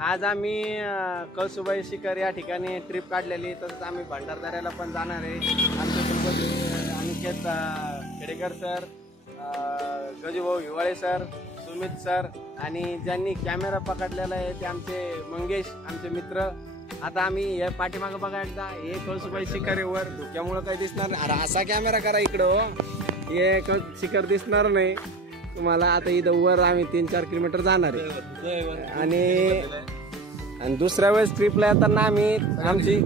आज आम्ही कळसुबाई शिखर या ठिकाणी ट्रिप काढलेली, तसंच आम्ही भंडारदऱ्याला पण जाणार आहे। आमच्यासोबत Aniket Khedekar sir, Gajubhau Hiwale sir, Sumit sir आणि ज्यांनी कॅमेरा पकडलेला आहे ते आमचे मंगेश, आमचे मित्र। आता आम्ही या पाठीमागं बघा एकदा, हे कळसुबाई शिखर वर धुक्यामुळं काही दिसणार नाही। अरे असा कॅमेरा करा इकडं हो, हे शिखर दिसणार नाही तुम्हाला। आता इथं वर आम्ही 3-4 किलोमीटर जाणार आहे आणि दुसऱ्या वेळेस ट्रिपला येताना आम्ही आमची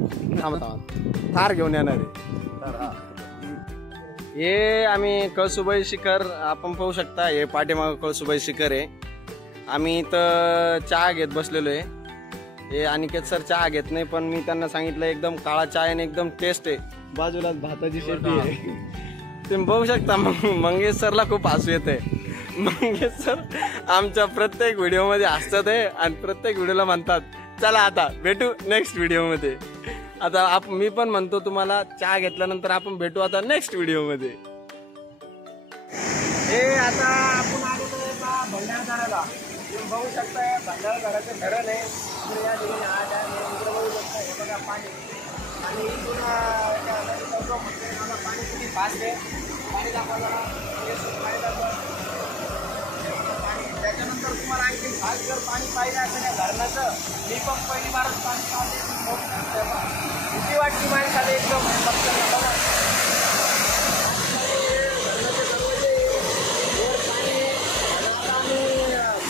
थार घेऊन येणार आहे। हे आम्ही कळसुबाई शिखर आपण पाहू शकता, हे पाठीमागं कळसुबाई शिखर आहे। आम्ही इथं चहा घेत बसलेलो आहे। हे अनिकेत सर चहा घेत नाही, पण मी त्यांना सांगितलं एकदम काळा चहा आहे आणि एकदम टेस्ट आहे। बाजूला भाताची शेती आहे, तुम्ही बघू शकता। मंगेश सरला खूप हसू येते। मंगेश सर आमच्या प्रत्येक व्हिडिओमध्ये हसतात आहे आणि प्रत्येक व्हिडिओला म्हणतात चला आता भेटू नेक्स्ट व्हिडिओमध्ये। आता मी पण म्हणतो तुम्हाला, चहा घेतल्यानंतर आपण भेटू आता नेक्स्ट व्हिडिओमध्ये। हे आता आपण आलेलो आहे का भंडारदऱ्याला, तुम्ही बघू शकता भंडारदऱ्याचं धरण आहे। या ठिकाणी आठ आहे, इकडे बघू शकता हे बघा पाणी, आणि इथून पाणी किती फास्ट आहे, पाणी दाखवा त्याच्यानंतर तुम्हाला आणखी फास्ट जर पाणी पाहिजे असेल त्या धरणाचं, मी पण पहिली बारच पाणी पाहिजे किती वाटली माणसाला एकदम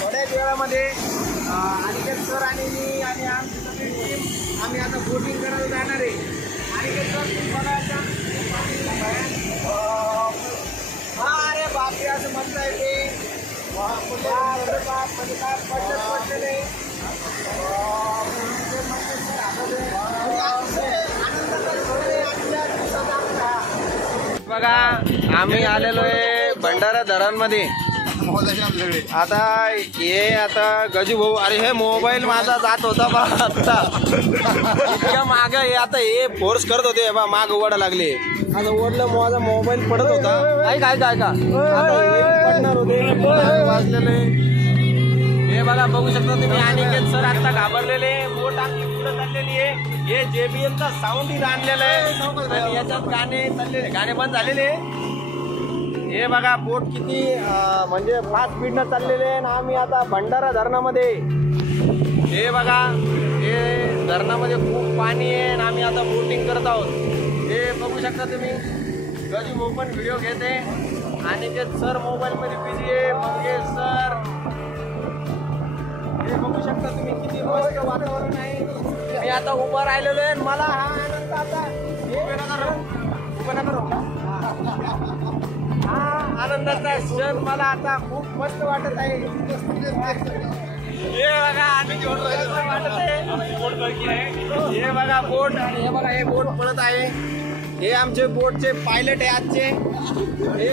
थोड्याच वेळामध्ये अनिकेत सर आणि मी आणि आमची सगळी टीम आम्ही आता बोटिंग करायला जाणार आहे। अनिकेत सर तुम्ही बघायचा अरे बापरे असं म्हणता येते बघा आम्ही आलेलो आहे भंडारा धरणमध्ये। आता गजू भाऊ, अरे हे मोबाईल माझा जात होता बा आता इतक्या माग, आता हे फोर्स करत होते बा, माग ओढा लागले। आता ओढलं माझा मोबाईल पडत होता, ऐका पडणार होते वाजलेले। हे बघा बघू शकता तुम्ही, अनिकेत सर आता घाबरलेले। बोट आमची पुढे चाललेली आहे, हे JBLचा साऊंड इथं आणलेलं आहे, याच्यात गाणे बंद झालेले। हे बघा बोट किती म्हणजे फास्ट स्पीडनं चाललेले आहे। आम्ही आता भंडारा धरणामध्ये, हे बघा हे धरणामध्ये खूप पाणी आहे आणि आम्ही आता बोटिंग करत आहोत। हे बघू शकता तुम्ही, गजू भाऊ पण व्हिडिओ घेते, अनिकेत सर मोबाईल मध्ये बिझी आहे, मंगेश सर। हे बघू शकता तुम्ही किती मस्त वातावरण आहे। मी आता उभं राहिलेलो आहे, मला हा आनंद आता आनंदाचा क्षण मला आता खूप मस्त वाटत आहे। हे बघा वाटत आहे, हे बघा बोट, आणि हे बघा हे बोट पळत आहे। हे आमचे बोटचे पायलट आहे आजचे, हे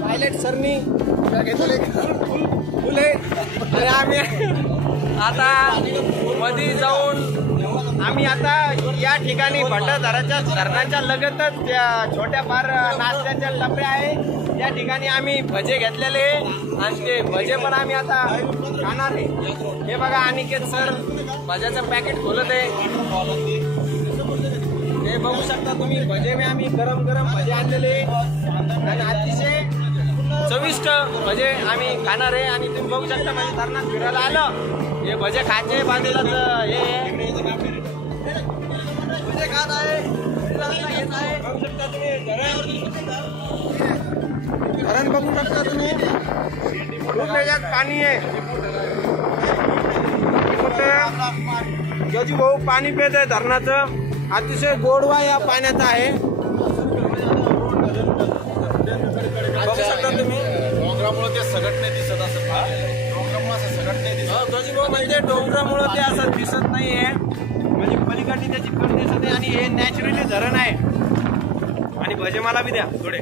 पायलट सरनी फुले। आणि आम्ही आता मध्ये जाऊन आम्ही आता या ठिकाणी भंडारदऱ्याच्या धरणाच्या लगतच त्या छोट्या फार नाश्त्याच्या लपड्या आहे, त्या ठिकाणी आम्ही भजे घेतलेले आणि ते भजे पण आम्ही आता खाणार आहे। हे बघा अनिकेत सर भज्याचं पॅकेट खोलत आहे, हे बघू शकता तुम्ही। भजे में आम्ही गरम गरम भजे आणलेले आणि अतिशय चविष्ट भजे आम्ही खाणार आहे। आणि तुम्ही बघू शकता म्हणजे धरणात फिरायला आलं, हे भजे खायचे बाजूलाच हे भजे खात आहे, बघू शकता तुम्ही धरण बघू शकता तुम्ही, खूप त्याच्यात पाणी आहे। गजू भाऊ पाणी पित आहे धरणाचं, अतिशय गोडवा या पाण्याचा आहे। बघू शकता तुम्ही, डोंगरामुळे ते सगट नाही दिसत असं, डोंगरामुळे असं सगट नाही दिसत। गजू भाऊ म्हणजे डोंगरामुळे ते असं दिसत नाहीये, म्हणजे पलीकडे त्याची कट दिसत नाही, आणि हे नॅचरली धरण आहे। आणि भजे मला बी द्या थोडे।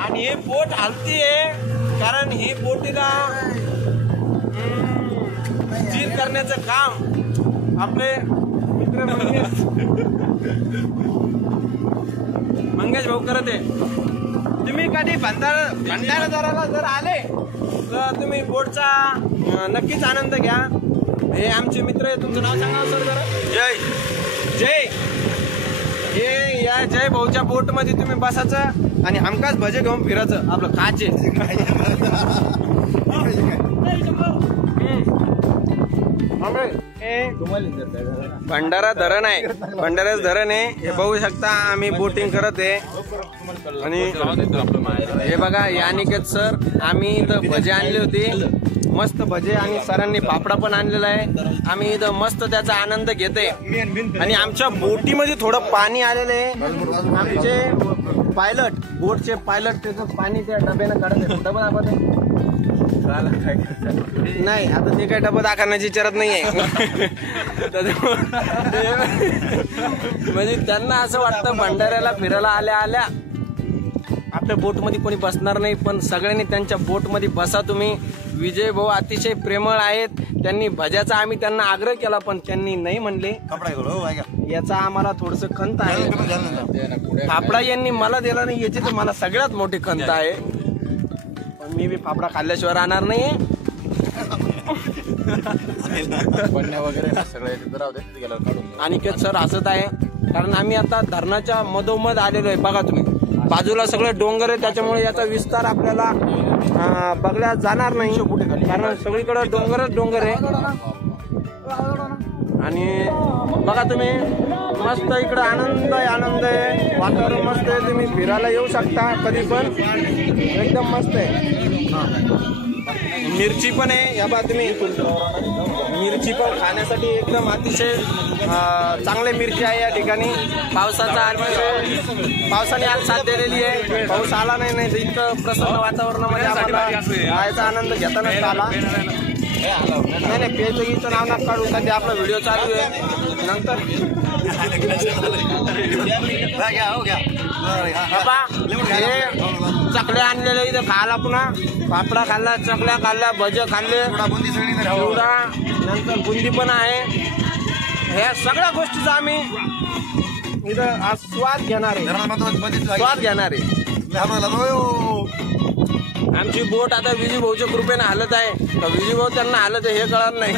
आणि हे बोट हलतीये कारण ही बोटीला स्थिर करण्याचं काम आपले मित्र मंगेश भाऊ करत आहे। तुम्ही ठिकाणी भंडारदऱ्याला जर आले तर तुम्ही बोटचा नक्कीच आनंद घ्या. हे आमचे मित्र आहे. तुमचं नाव सांगा सर जरा. जय. हे या जय भाऊच्या बोट मध्ये तुम्ही बसायचं आणि हमखास भजे घेऊन फिरायचं आपलं खाचे. भंडारा धरण आहे. भंडाराच धरण आहे. हे बघू शकता आम्ही बोटिंग करत आहे. आणि हे बघा या अनिकेत सर आम्ही इथं भजे आणले होते मस्त भजे आणि सरांनी फाफडा पण आणलेला आहे. आम्ही इथं मस्त त्याचा आनंद घेतोय. आणि आमच्या बोटीमध्ये थोडं पाणी आलेलं आहे. आमचे पायलट बोटचे पायलट त्याचं पाणी त्या डब्यानं काढत आहे. डबा दाखवत नाही आता ते काही डबा दाखवण्याची विचारत नाहीये. म्हणजे त्यांना असं वाटतं भंडाऱ्याला फिरायला आल्या आल्या आपल्या बोटमध्ये कोणी बसणार नाही. पण सगळ्यांनी त्यांच्या बोटमध्ये बसा तुम्ही. विजय भाऊ अतिशय प्रेमळ आहेत. त्यांनी भज्याचा आम्ही त्यांना आग्रह केला पण त्यांनी नाही म्हणले. याचा आम्हाला थोडस खंत आहे. फाफडा यांनी मला दिला नाही याची तर मला सगळ्यात मोठी खंत आहे. पण मी बी फाफडा खाल्ल्याशिवाय राहणार नाही. अनिकेत सर हसत आहे कारण आम्ही आता धरणाच्या मधोमध आलेलो आहे. बघा तुम्ही बाजूला सगळे डोंगर आहे त्याच्यामुळे याचा विस्तार आपल्याला बघल्या जाणार नाही कारण सगळीकडे डोंगरच डोंगर आहे. आणि बघा तुम्ही मस्त इकडे आनंद आहे. वातावरण मस्त आहे. तुम्ही फिरायला येऊ शकता कधी पण. एकदम मस्त आहे. मिरची पण आहे. या बा तुम्ही मिरची पण खाण्यासाठी एकदम अतिशय चांगले मिरची आहे या ठिकाणी. पावसाने आज साथ दिलेली आहे. पाऊस आला नाही तर इतकं प्रसन्न वातावरणामध्ये आम्हाला खायचा आनंद घेतानाच आला. नाही पेजगीचं नाव नका काढू. सध्या आपला व्हिडिओ चालू आहे. नंतर चकल्या आणलेल्या इथं खायला पुन्हा पापडा खाल्ला चकल्या खाल्ल्या भजे खाल्ले चिवडा नंतर बुंदी पण आहे. ह्या सगळ्या गोष्टीचा आम्ही इथं आज स्वाद घेणार आहे. आमची बोट आता विजय भाऊच्या कृपेने हालत आहे. विजय भाऊ त्यांना हालत आहे हे कळत नाही.